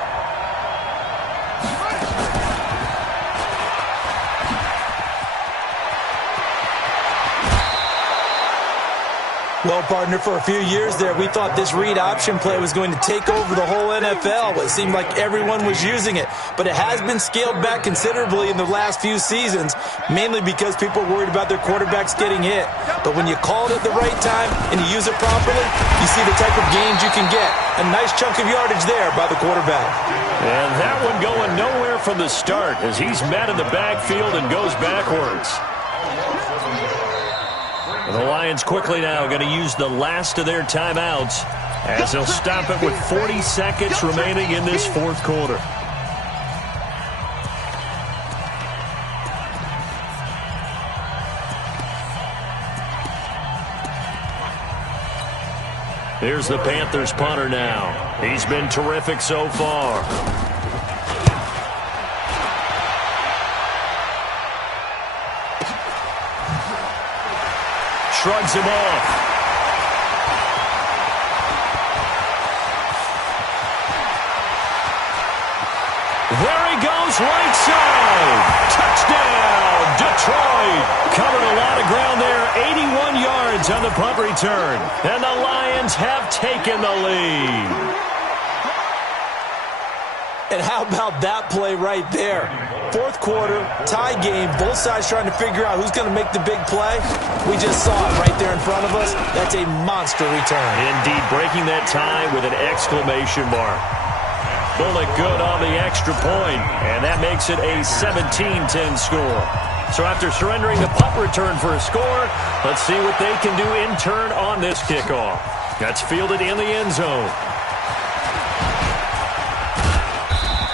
Well, partner, for a few years there, we thought this read option play was going to take over the whole NFL. It seemed like everyone was using it, but it has been scaled back considerably in the last few seasons, mainly because people are worried about their quarterbacks getting hit. But when you call it at the right time and you use it properly, you see the type of gains you can get. A nice chunk of yardage there by the quarterback. And that one going nowhere from the start as he's met in the backfield and goes backwards. The Lions quickly now going to use the last of their timeouts as they'll stop it with 40 seconds remaining in this fourth quarter. Here's the Panthers punter now. He's been terrific so far. Shrugs him off. There he goes, right side. Touchdown, Detroit. Covered a lot of ground there, 81 yards on the punt return. And the Lions have taken the lead. And how about that play right there? Fourth quarter, tie game, both sides trying to figure out who's going to make the big play. We just saw it right there in front of us. That's a monster return. Indeed, breaking that tie with an exclamation mark. Bullet good on the extra point, and that makes it a 17-10 score. So after surrendering the punt return for a score, let's see what they can do in turn on this kickoff. That's fielded in the end zone.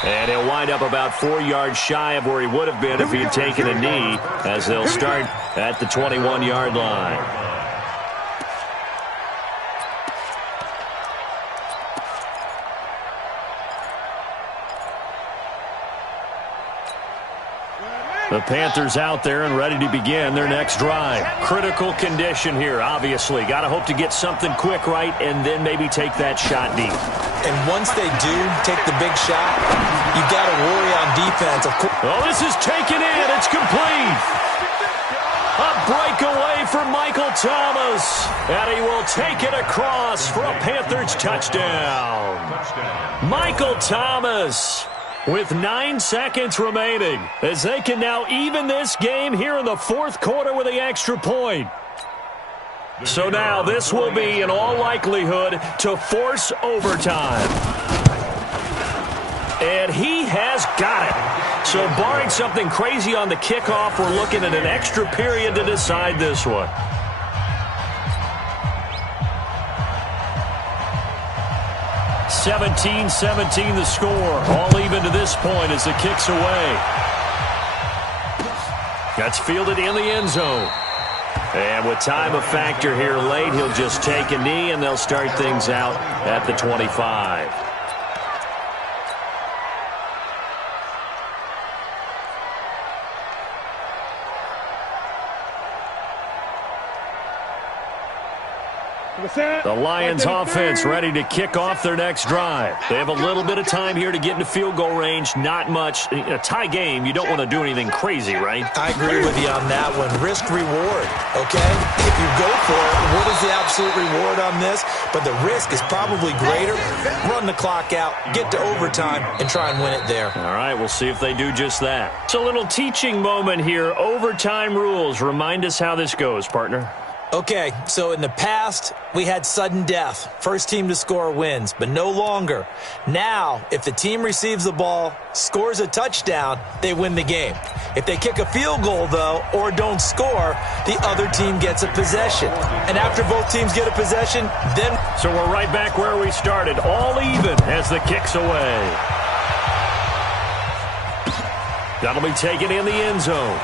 And he'll wind up about 4 yards shy of where he would have been if he had taken a knee, as they'll start at the 21-yard line. The Panthers out there and ready to begin their next drive. Critical condition here, obviously. Got to hope to get something quick right and then maybe take that shot deep. And once they do take the big shot, you got to worry on defense. Of course. Oh, this is taken in. It's complete. A breakaway for Michael Thomas. And he will take it across for a Panthers touchdown. Michael Thomas with 9 seconds remaining as they can now even this game here in the fourth quarter with the extra point. So now this will be, in all likelihood, to force overtime. And he has got it. So barring something crazy on the kickoff, we're looking at an extra period to decide this one. (17-17) the score. All even to this point as the kick's away. That's fielded in the end zone. And with time a factor here late, he'll just take a knee and they'll start things out at the 25. The Lions offense ready to kick off their next drive. They have a little bit of time here to get into field goal range. Not much. In a tie game, you don't want to do anything crazy, right? I agree with you on that one. Risk reward, okay? If you go for it, what is the absolute reward on this? But the risk is probably greater. Run the clock out, get to overtime, and try and win it there. All right, we'll see if they do just that. It's a little teaching moment here. Overtime rules. Remind us how this goes, partner. Okay, so in the past, we had sudden death. First team to score wins, but no longer. Now, if the team receives the ball, scores a touchdown, they win the game. If they kick a field goal, though, or don't score, the other team gets a possession. And after both teams get a possession, then... So we're right back where we started, all even as the kick's away. That'll be taken in the end zone.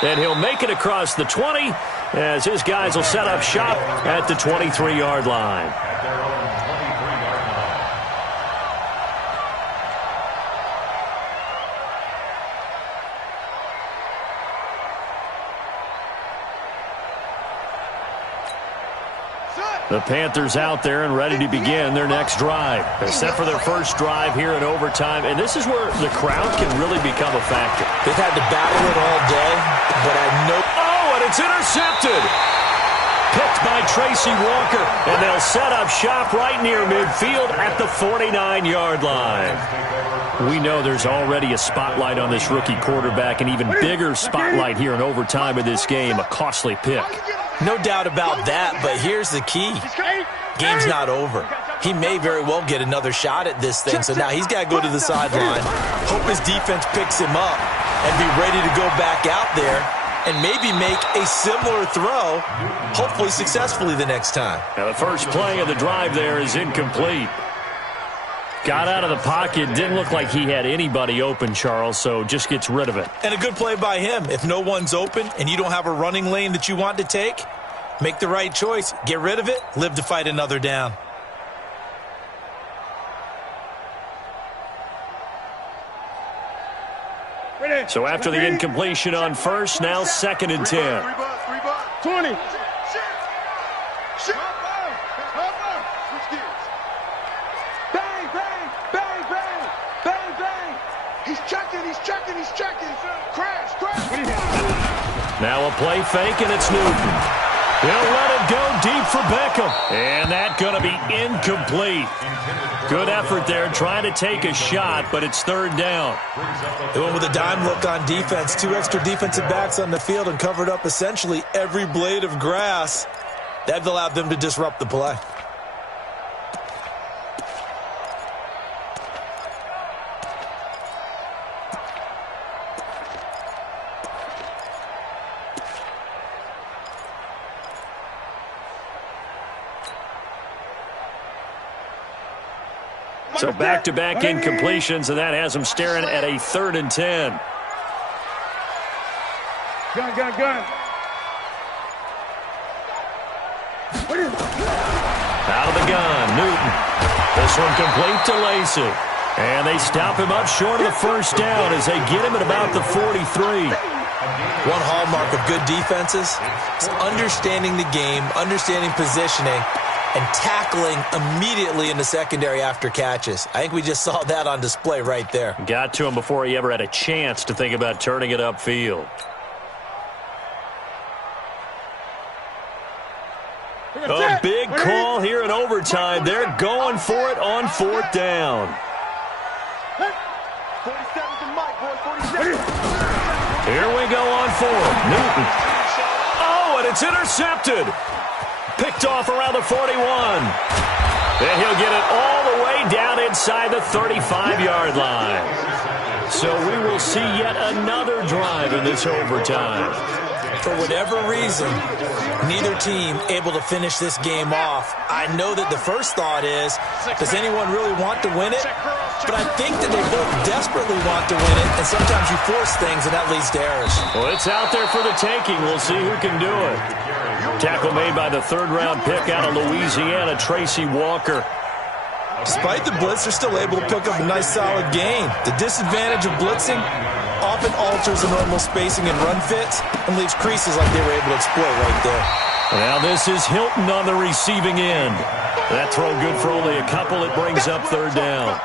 And he'll make it across the 20 as his guys will set up shop at the 23-yard line. The Panthers out there and ready to begin their next drive. They're set for their first drive here in overtime, and this is where the crowd can really become a factor. They've had to battle it all day, but I know... Oh, and it's intercepted! Picked by Tracy Walker, and they'll set up shop right near midfield at the 49-yard line. We know there's already a spotlight on this rookie quarterback, an even bigger spotlight here in overtime of this game, a costly pick. No doubt about that, but here's the key. Game's not over. He may very well get another shot at this thing, so now he's got to go to the sideline, hope his defense picks him up, and be ready to go back out there and maybe make a similar throw, hopefully successfully the next time. Now the first play of the drive there is incomplete. Got out of the pocket, didn't look like he had anybody open, Charles, so just gets rid of it. And a good play by him. If no one's open and you don't have a running lane that you want to take, make the right choice. Get rid of it, live to fight another down. So after the incompletion on first, now 2nd and 10. 20. He's checking. Crash. Now a play fake, and it's Newton. He'll let it go deep for Beckham. And that's going to be incomplete. Good effort there, trying to take a shot, but it's 3rd down. They went with a dime look on defense. 2 extra defensive backs on the field and covered up essentially every blade of grass. That allowed them to disrupt the play. So back-to-back incompletions, and that has them staring at a 3rd and 10. Gun. Out of the gun, Newton. This one complete to Lacey. And they stop him up short of the first down as they get him at about the 43. One hallmark of good defenses is understanding the game, understanding positioning, and tackling immediately in the secondary after catches. I think we just saw that on display right there. Got to him before he ever had a chance to think about turning it upfield. A big call here in overtime. They're going for it on 4th down. 47's the mic, boys. 47. Here we go on 4th. Newton. Oh, and it's intercepted. Picked off around the 41. And he'll get it all the way down inside the 35-yard line. So we will see yet another drive in this overtime. For whatever reason, neither team able to finish this game off. I know that the first thought is, does anyone really want to win it? But I think that they both desperately want to win it, and sometimes you force things, and that leads to errors. Well, it's out there for the taking. We'll see who can do it. Tackle made by the 3rd-round pick out of Louisiana, Tracy Walker. Despite the blitz, they're still able to pick up a nice, solid gain. The disadvantage of blitzing often alters the normal spacing and run fits and leaves creases like they were able to exploit right there. Now this is Hilton on the receiving end. That throw good for only a couple. It brings up 3rd down.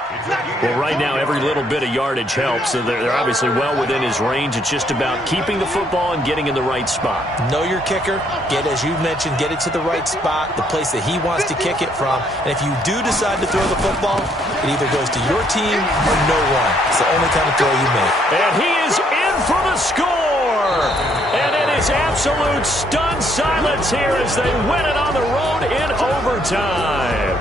Well, right now, every little bit of yardage helps. So they're obviously well within his range. It's just about keeping the football and getting in the right spot. Know your kicker. As you mentioned, get it to the right spot, the place that he wants to kick it from. And if you do decide to throw the football, it either goes to your team or no one. It's the only kind of throw you make. And he is in for the score. And it is absolute stunned silence here as they win it on the road in overtime.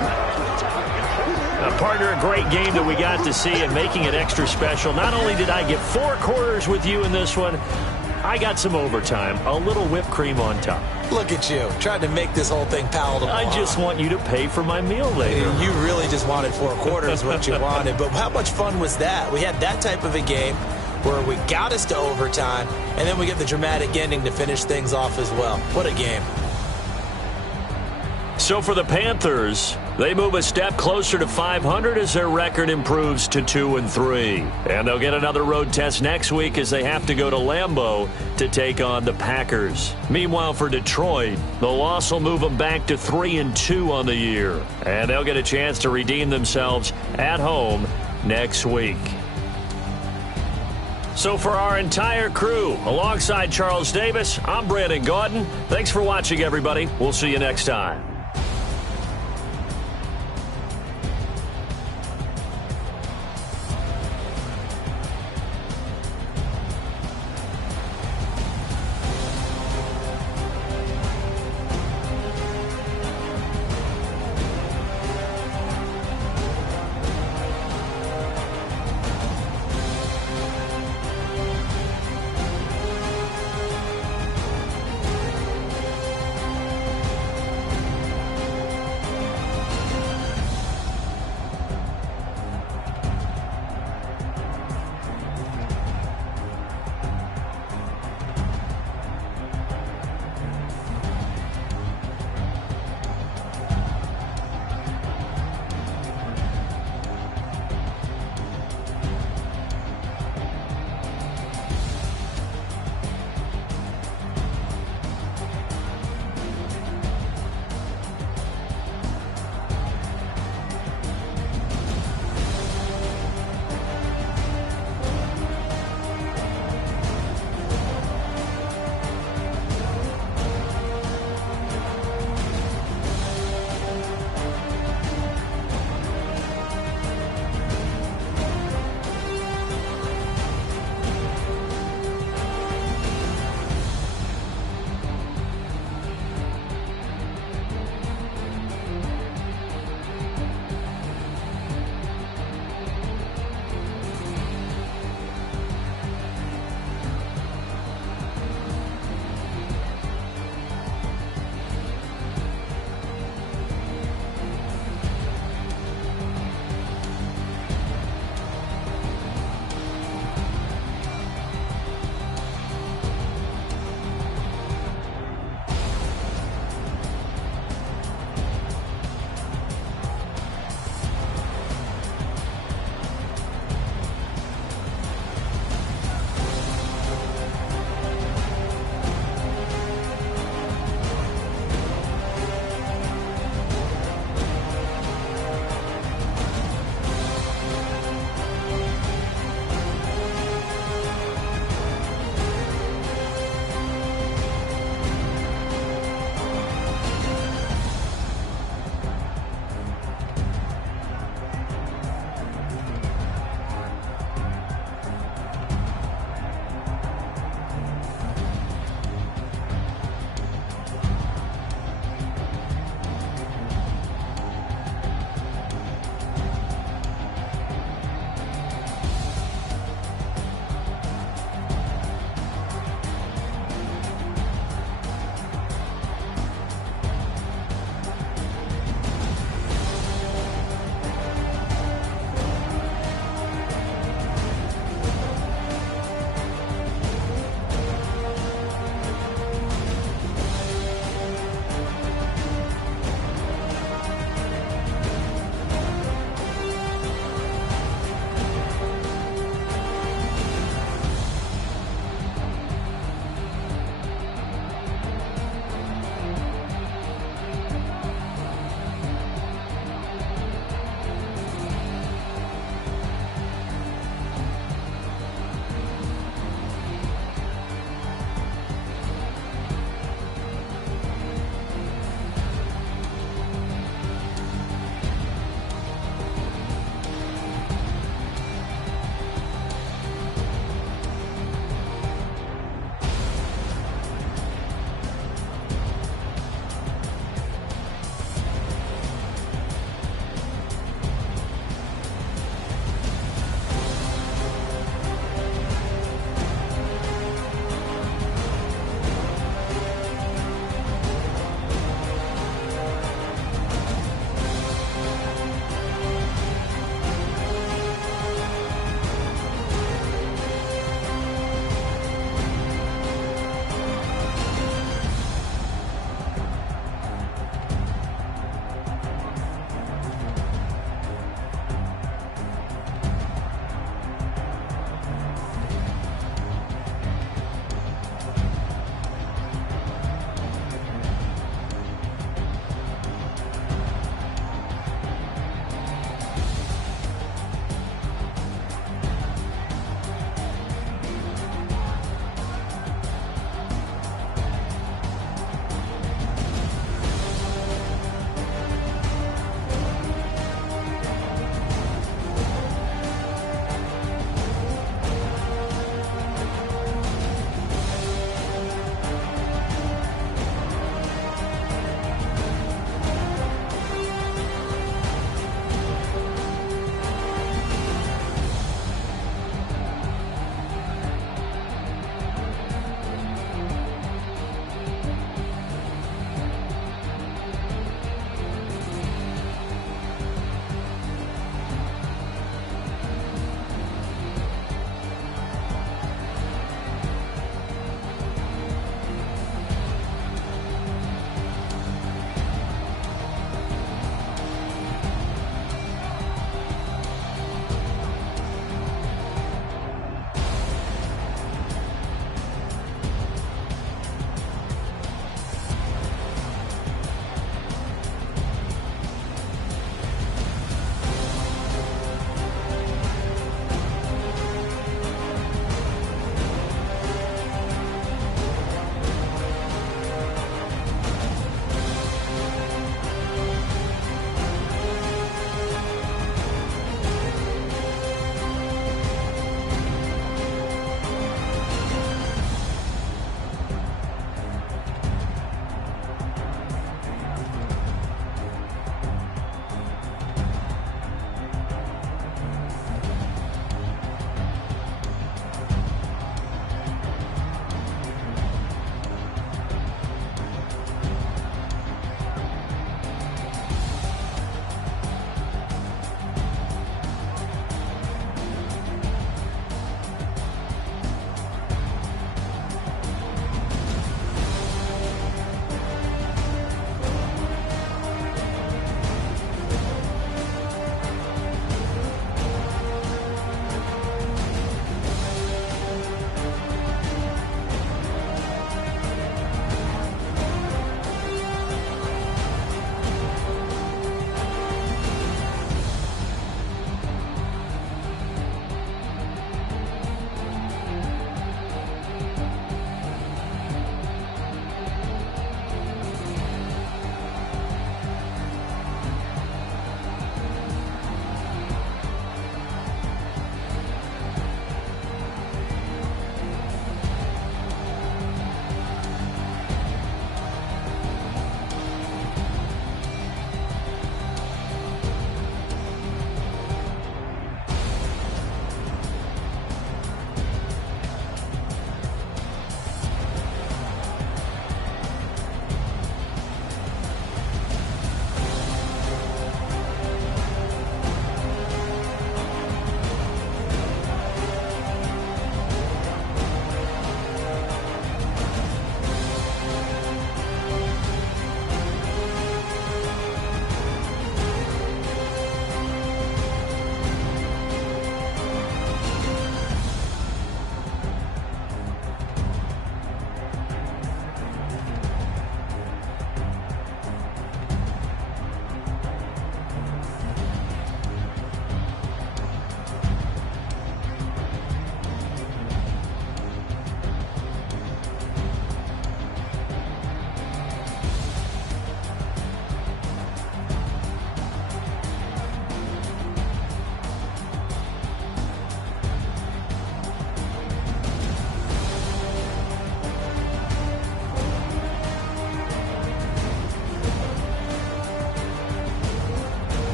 Partner, a great game that we got to see and making it extra special. Not only did I get 4 quarters with you in this one, I got some overtime, a little whipped cream on top. Look at you, trying to make this whole thing palatable. I just want you to pay for my meal later. You really just wanted 4 quarters what you wanted, but how much fun was that? We had that type of a game where we got us to overtime, and then we get the dramatic ending to finish things off as well. What a game. So for the Panthers, they move a step closer to 500 as their record improves to 2-3. And they'll get another road test next week as they have to go to Lambeau to take on the Packers. Meanwhile, for Detroit, the loss will move them back to 3-2 on the year. And they'll get a chance to redeem themselves at home next week. So for our entire crew, alongside Charles Davis, I'm Brandon Gaudin. Thanks for watching, everybody. We'll see you next time.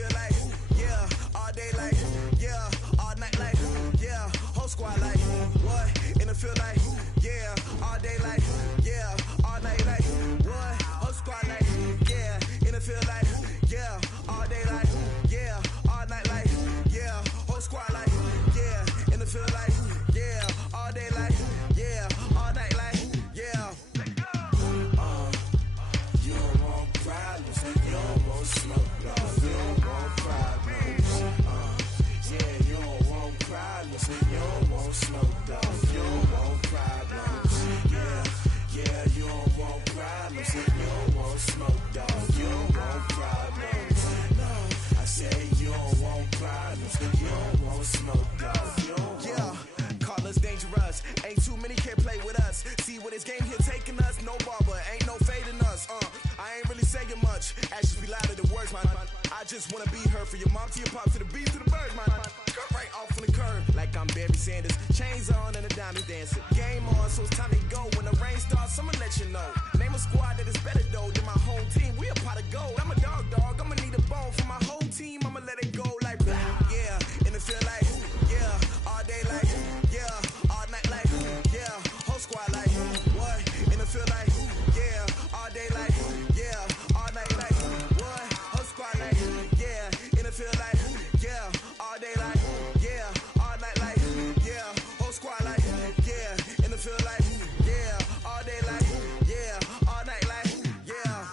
feel like, yeah, all day like, yeah, all night like, yeah, whole squad like, what? And it feel like, yeah, all day like, yeah, all night like, what? Whole squad like, yeah, and it feel like, yeah, all day like, yeah, all night like, yeah, whole squad like, yeah, and it feel like, yeah, all day like, yeah, all night like, yeah. You don't want problems, you don't want smoke, no, you don't want problems. Yeah, you don't want problems, you don't want smoke, dog, you don't want problems. Yeah, you don't want problems, you don't want smoke, dog, you don't want problems. No, I say you don't want problems, you don't want smoke, dog, you don't want. Yeah, call us dangerous, ain't too many can play with us. See where this game here taking us, no barber, ain't no fading us. I ain't really saying much, actions be louder than words, man. I just wanna be heard, for your mom to your pop, to the beat, to the bird, man. Cut right off on the curb, like I'm Barry Sanders. Chains on and a diamond dancer. Game on, so it's time to go. When the rain starts, I'ma let you know. Name a squad that is better though than my home team. We a pot of gold. I'm a dog, I'ma need a bone for my whole team. I'ma let it go like blah, yeah. And it feel like, yeah, all day like, yeah, all night like, yeah, whole squad like, what? And it feel like, yeah, all day like, yeah, all night like, what? Whole squad like, yeah, and it feel like, yeah, all day like, yeah, all night like, yeah, whole squad like, yeah, and it feel like, yeah, all day like, yeah, all night like, yeah.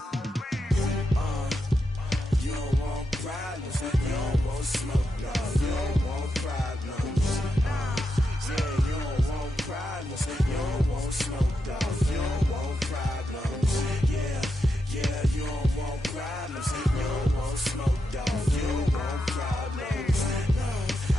You don't want problems, you don't want smoke, no, you don't want problems. Yeah, you don't want problems, you don't want smoke, dog, you don't want problems. Yeah, you don't want problems, you don't want smoke, dog, you don't want problems. No,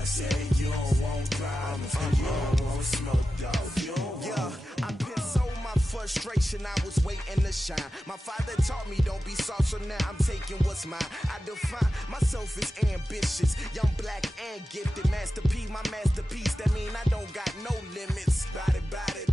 I say you don't want problems, you don't want smoke, dog, you don't want. Yeah, I pin so my frustration, I was waiting to shine. My father taught me don't be soft, so now I'm taking what's mine. I define myself as ambitious, young, black, and gifted. Master P, my masterpiece, that mean I don't got no limits. Bout it,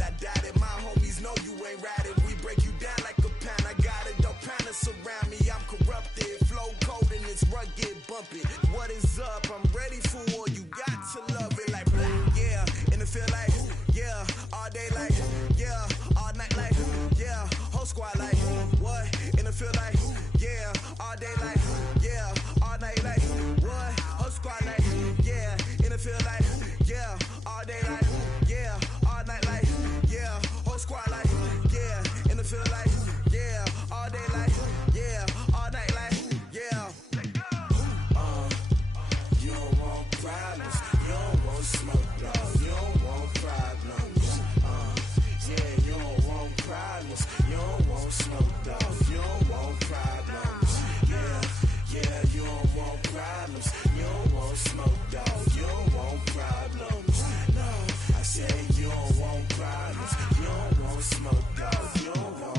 I doubt it. My homies know you ain't ratted. We break you down like a pound. I got it, don't pound us around me. I'm corrupted, flow cold and it's rugged, bumpy. What is up? I'm ready for war. You got to love it like black, yeah. And it feel like, yeah, all day like, yeah, all night like, yeah, whole squad like, what? And it feel like, yeah, all day like, yeah, all night like, what? Whole squad like, yeah, and it feel like, yeah, all day like, yeah, all night like, yeah, whole squad like, yeah, and it feel like, yeah, all day like, yeah, all night like, yeah. You don't want problems, you don't want smoke, dog, you don't want problems. Yeah, you don't want problems, you don't want smoke, dog, you don't want problems. Yeah, you don't want problems, you don't want smoke, dog, you don't want problems. No, I say you don't want problems, you don't want smoke, dog, you don't want.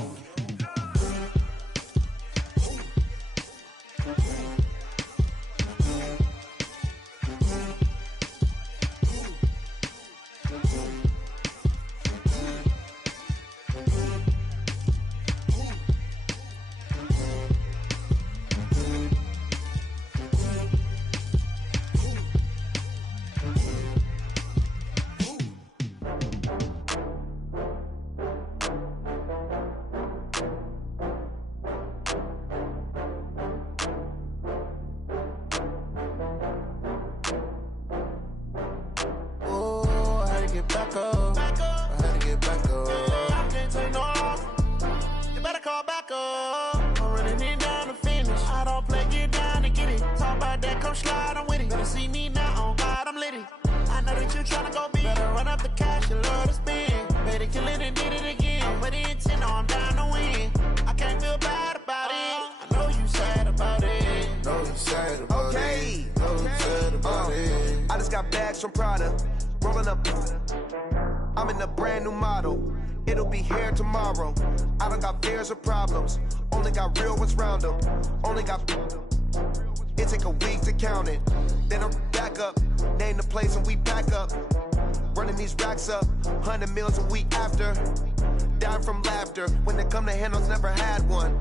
From Prada, rolling up. I'm in a brand new model. It'll be here tomorrow. I don't got fears or problems. Only got real ones round them. Only got. It take a week to count it. Then I'm back up. Name the place and we back up. Running these racks up. 100 meals a week after. Dying from laughter. When they come to handles, never had one.